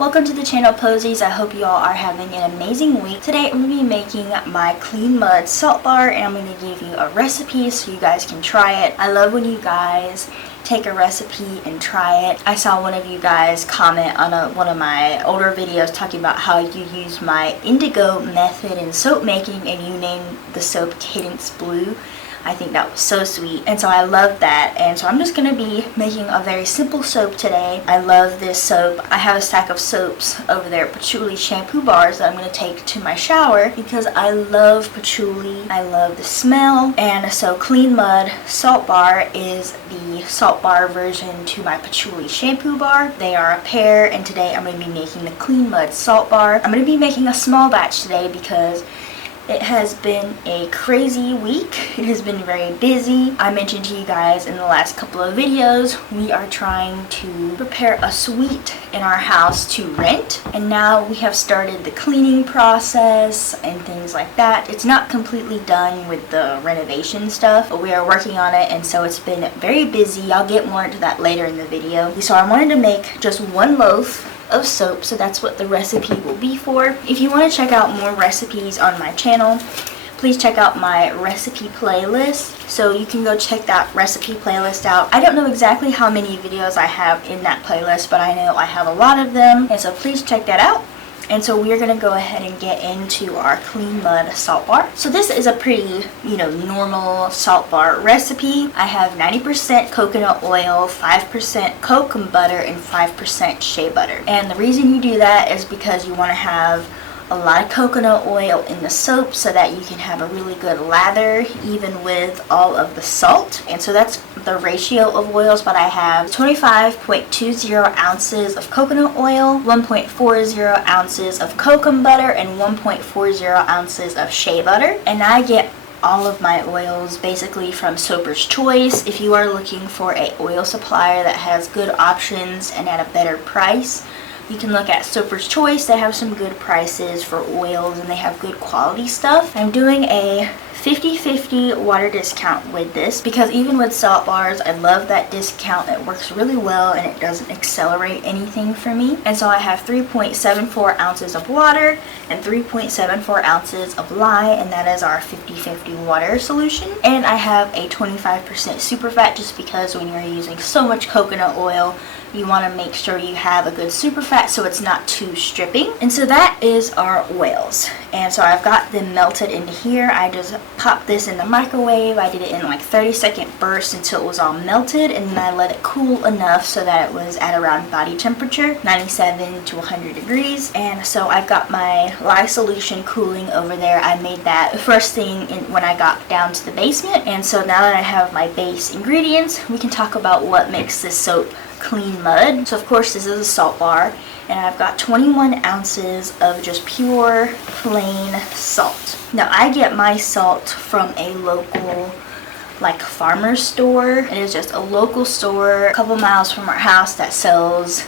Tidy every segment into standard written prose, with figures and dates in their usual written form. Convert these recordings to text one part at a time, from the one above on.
Welcome to the channel, Posies. I hope you all are having an amazing week. Today I'm going to be making my clean mud salt bar, and I'm going to give you a recipe so you guys can try it. I love when you guys take a recipe and try it. I saw one of you guys comment on one of my older videos talking about how you use my indigo method in soap making, and you named the soap Cadence Blue. I think that was so sweet, and so I love that. And so I'm just going to be making a very simple soap today. I love this soap. I have a stack of soaps over there, Patchouli shampoo bars, that I'm going to take to my shower because I love patchouli. I love the smell. And so Clean Mud Salt Bar is the salt bar version to my patchouli shampoo bar. They are a pair, and today I'm going to be making the Clean Mud Salt Bar. I'm going to be making a small batch today because it has been a crazy week. It has been very busy. I mentioned to you guys in the last couple of videos, we are trying to prepare a suite in our house to rent. And now we have started the cleaning process and things like that. It's not completely done with the renovation stuff, but we are working on it, and so it's been very busy. I'll get more into that later in the video. So I wanted to make just one loaf of soap, so that's what the recipe will be for. If you want to check out more recipes on my channel, please check out my recipe playlist, so you can go check that recipe playlist out. I don't know exactly how many videos I have in that playlist, but I know I have a lot of them, and so please check that out. And so we're going to go ahead and get into our Clean Mud Salt Bar. So this is a pretty, normal salt bar recipe. I have 90% coconut oil, 5% coconut butter, and 5% shea butter. And the reason you do that is because you want to have a lot of coconut oil in the soap so that you can have a really good lather even with all of the salt. And so that's the ratio of oils, but I have 25.20 ounces of coconut oil, 1.40 ounces of coconut butter, and 1.40 ounces of shea butter. And I get all of my oils basically from Soaper's Choice. If you are looking for an oil supplier that has good options and at a better price, you can look at Soaper's Choice. They have some good prices for oils and they have good quality stuff. I'm doing a 50/50 water discount with this because even with salt bars, I love that discount. It works really well and it doesn't accelerate anything for me. And so I have 3.74 ounces of water and 3.74 ounces of lye, and that is our 50/50 water solution. And I have a 25% super fat, just because when you're using so much coconut oil, you want to make sure you have a good super fat so it's not too stripping. And so that is our oils. And so I've got them melted into here. I just popped this in the microwave. I did it in like 30-second bursts until it was all melted, and then I let it cool enough so that it was at around body temperature, 97 to 100 degrees. And so I've got my lye solution cooling over there. I made that first thing when I got down to the basement. And so now that I have my base ingredients, we can talk about what makes this soap Clean Mud. So of course this is a salt bar, and I've got 21 ounces of just pure plain salt. Now I get my salt from a local farmer's store. It is just a local store a couple miles from our house that sells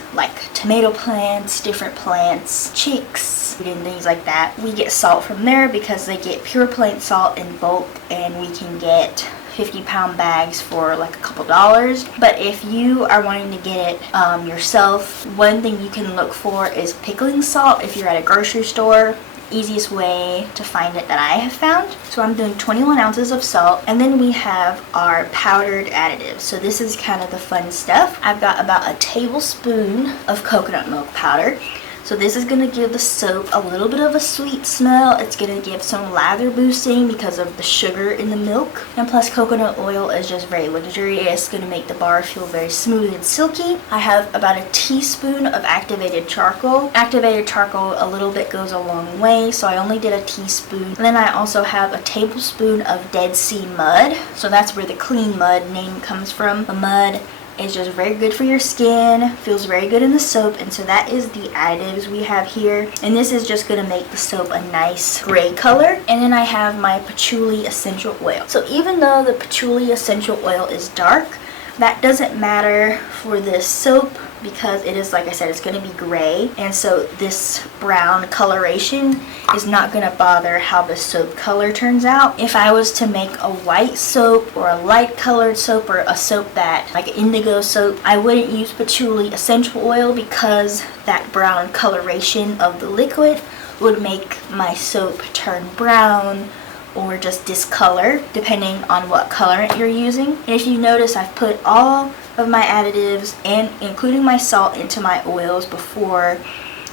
tomato plants, different plants, chicks, and things like that. We get salt from there because they get pure plain salt in bulk, and we can get 50-pound bags for a couple dollars. But if you are wanting to get it yourself, one thing you can look for is pickling salt if you're at a grocery store. Easiest way to find it that I have found. So I'm doing 21 ounces of salt, and then we have our powdered additives. So this is kind of the fun stuff. I've got about a tablespoon of coconut milk powder. So this is going to give the soap a little bit of a sweet smell. It's going to give some lather boosting because of the sugar in the milk. And plus coconut oil is just very luxurious. It's going to make the bar feel very smooth and silky. I have about a teaspoon of activated charcoal. Activated charcoal, a little bit goes a long way, so I only did a teaspoon. And then I also have a tablespoon of Dead Sea mud. So that's where the Clean Mud name comes from. The mud is just very good for your skin, feels very good in the soap, and so that is the additives we have here. And this is just going to make the soap a nice gray color. And then I have my patchouli essential oil. So even though the patchouli essential oil is dark, that doesn't matter for this soap. because it is, like I said, it's going to be gray, and so this brown coloration is not going to bother how the soap color turns out. If I was to make a white soap or a light colored soap or a soap that like indigo soap, I wouldn't use patchouli essential oil because that brown coloration of the liquid would make my soap turn brown or just discolor depending on what colorant you're using. And if you notice, I've put all of my additives and including my salt into my oils before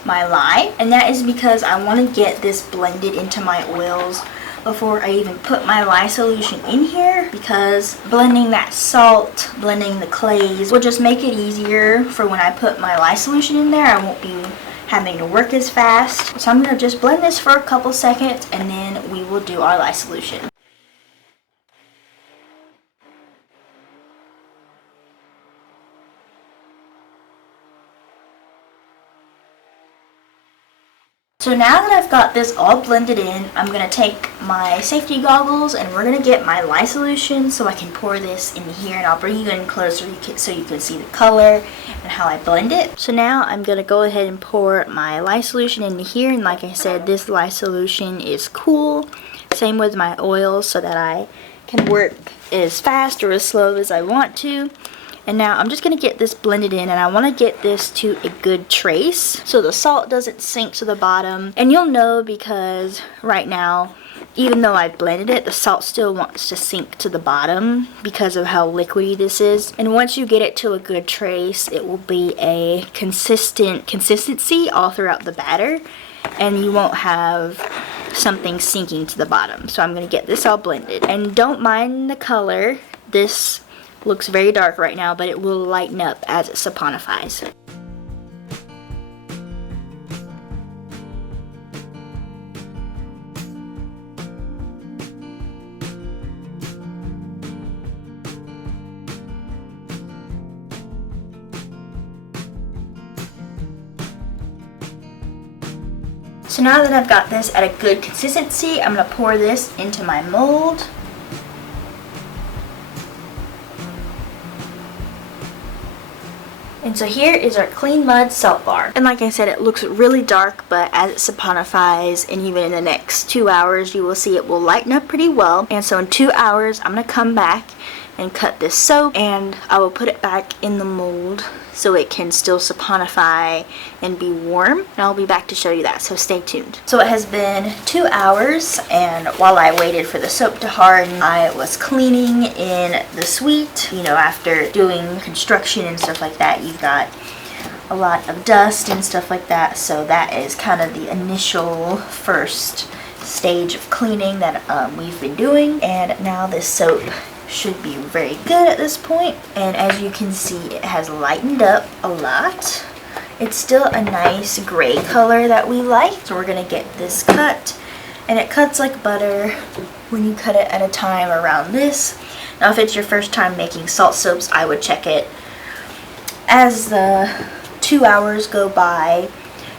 my lye, and that is because I want to get this blended into my oils before I even put my lye solution in here, because blending that salt, blending the clays will just make it easier for when I put my lye solution in there. I won't be having to work as fast. So I'm going to just blend this for a couple seconds and then we will do our lye solution. So now that I've got this all blended in, I'm going to take my safety goggles and we're going to get my lye solution so I can pour this in here, and I'll bring you in closer so you can see the color and how I blend it. So now I'm going to go ahead and pour my lye solution into here, and like I said, this lye solution is cool. Same with my oils, so that I can work as fast or as slow as I want to. And now I'm just going to get this blended in, and I want to get this to a good trace so the salt doesn't sink to the bottom. And you'll know because right now, even though I've blended it, the salt still wants to sink to the bottom because of how liquidy this is. And once you get it to a good trace, it will be a consistency all throughout the batter, and you won't have something sinking to the bottom. So I'm going to get this all blended. And don't mind the color. This looks very dark right now, but it will lighten up as it saponifies. So now that I've got this at a good consistency, I'm going to pour this into my mold. And so here is our clean mud salt bar. And like I said, it looks really dark, but as it saponifies and even in the next 2 hours, you will see it will lighten up pretty well. And so in 2 hours, I'm going to come back and cut this soap, and I will put it back in the mold so it can still saponify and be warm, and I'll be back to show you that, so stay tuned. So it has been 2 hours, and while I waited for the soap to harden, I was cleaning in the suite. You know, after doing construction and stuff like that, you've got a lot of dust and stuff like that, so that is kind of the initial first stage of cleaning that we've been doing. And now this soap should be very good at this point, and as you can see, it has lightened up a lot. It's still a nice gray color that we like, so we're gonna get this cut, and it cuts like butter when you cut it at a time around this. Now if it's your first time making salt soaps, I would check it as the 2 hours go by.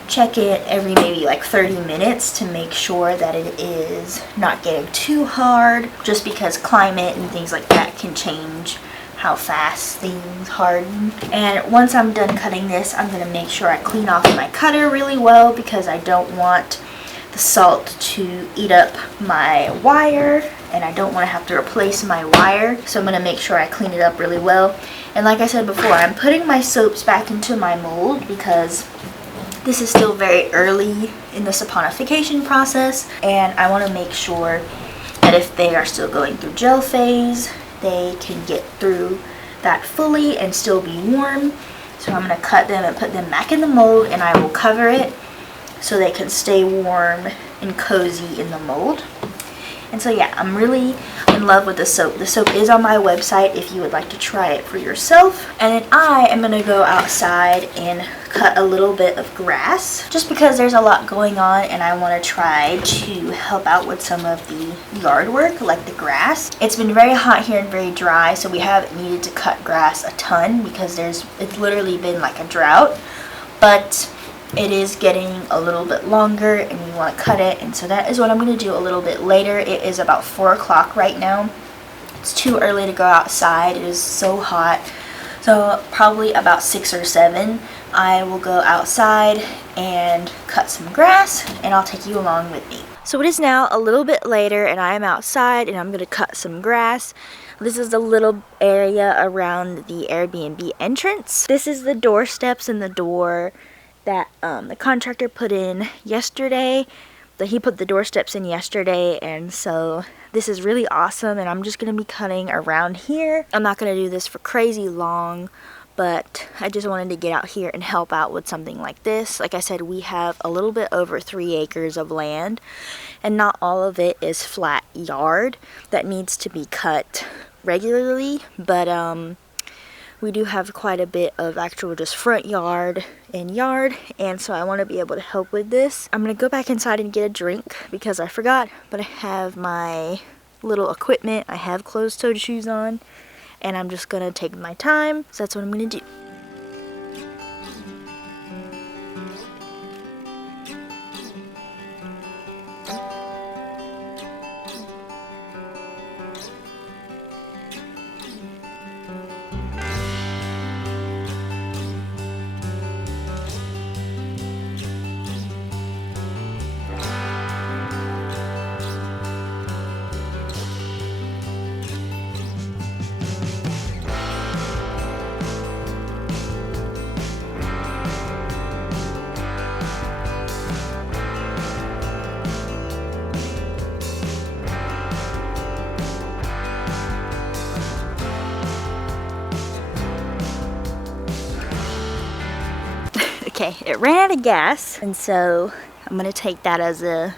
Check it every maybe like 30 minutes to make sure that it is not getting too hard, just because climate and things like that can change how fast things harden. And once I'm done cutting this, I'm going to make sure I clean off my cutter really well, because I don't want the salt to eat up my wire, and I don't want to have to replace my wire, so I'm going to make sure I clean it up really well. And like I said before, I'm putting my soaps back into my mold because this is still very early in the saponification process, and I want to make sure that if they are still going through gel phase, they can get through that fully and still be warm. So I'm going to cut them and put them back in the mold, and I will cover it so they can stay warm and cozy in the mold. And so yeah, I'm really in love with the soap. The soap is on my website if you would like to try it for yourself. And then I am going to go outside and cut a little bit of grass, just because there's a lot going on and I want to try to help out with some of the yard work, like the grass. It's been very hot here and very dry, so we haven't needed to cut grass a ton because it's literally been like a drought. But it is getting a little bit longer and we want to cut it, and so that is what I'm going to do a little bit later. It is about 4 o'clock right now. It's too early to go outside. It is so hot, So probably about 6 or 7, I will go outside and cut some grass, and I'll take you along with me. So it is now a little bit later, and I am outside and I'm going to cut some grass. This is the little area around the Airbnb entrance. This is the door steps and the door that the contractor put in yesterday. He put the door steps in yesterday, and so this is really awesome, and I'm just going to be cutting around here. I'm not going to do this for crazy long, but I just wanted to get out here and help out with something like this. Like I said, we have a little bit over 3 acres of land, and not all of it is flat yard that needs to be cut regularly, but we do have quite a bit of actual just front yard and yard, and so I want to be able to help with this. I'm going to go back inside and get a drink because I forgot, but I have my little equipment. I have closed-toed shoes on, and I'm just going to take my time, so that's what I'm going to do. Okay, it ran out of gas, and so I'm gonna take that as a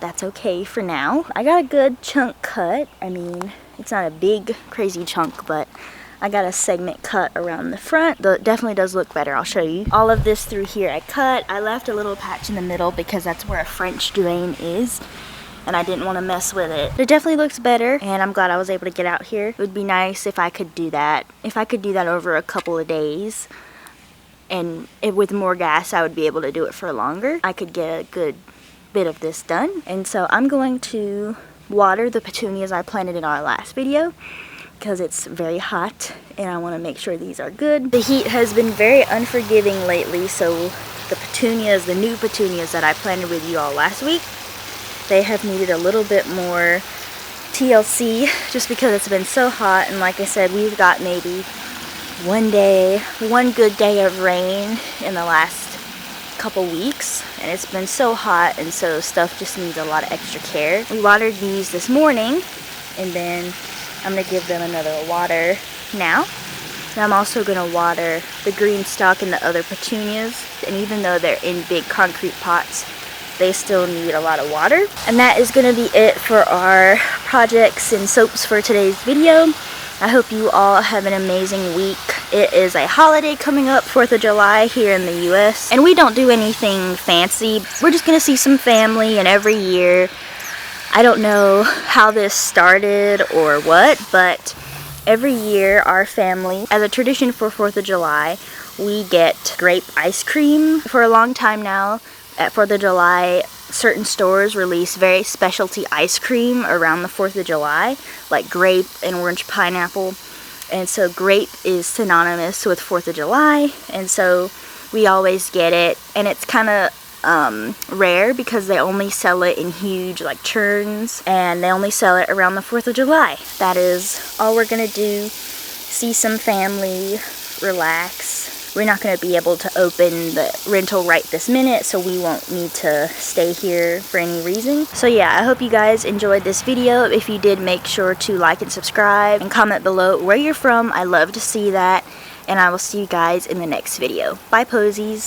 that's okay for now. I got a good chunk cut. I mean, it's not a big crazy chunk, but I got a segment cut around the front. It definitely does look better. I'll show you. All of this through here I cut. I left a little patch in the middle because that's where a French drain is, and I didn't want to mess with it. It definitely looks better, and I'm glad I was able to get out here. It would be nice if I could do that. If I could do that over a couple of days, and with more gas, I would be able to do it for longer. I could get a good bit of this done. And so I'm going to water the petunias I planted in our last video because it's very hot and I want to make sure these are good. The heat has been very unforgiving lately, so the petunias, the new petunias that I planted with you all last week, they have needed a little bit more TLC just because it's been so hot. And like I said, we've got maybe one good day of rain in the last couple weeks, and it's been so hot, and so stuff just needs a lot of extra care. We watered these this morning, and then I'm going to give them another water now. And I'm also going to water the green stalk and the other petunias, and even though they're in big concrete pots, they still need a lot of water. And that is going to be it for our projects and soaps for today's video. I hope you all have an amazing week. It is a holiday coming up, 4th of July here in the US, and we don't do anything fancy. We're just gonna see some family, and every year, I don't know how this started or what, but every year our family, as a tradition for 4th of July, we get grape ice cream. For a long time now, at 4th of July, certain stores release very specialty ice cream around the 4th of July, like grape and orange pineapple. And so grape is synonymous with 4th of July, and so we always get it. And it's kind of rare because they only sell it in huge like churns, and they only sell it around the 4th of July. That is all we're gonna do. See some family, relax. We're not going to be able to open the rental right this minute, so we won't need to stay here for any reason. So yeah, I hope you guys enjoyed this video. If you did, make sure to like and subscribe and comment below where you're from. I love to see that, and I will see you guys in the next video. Bye, posies.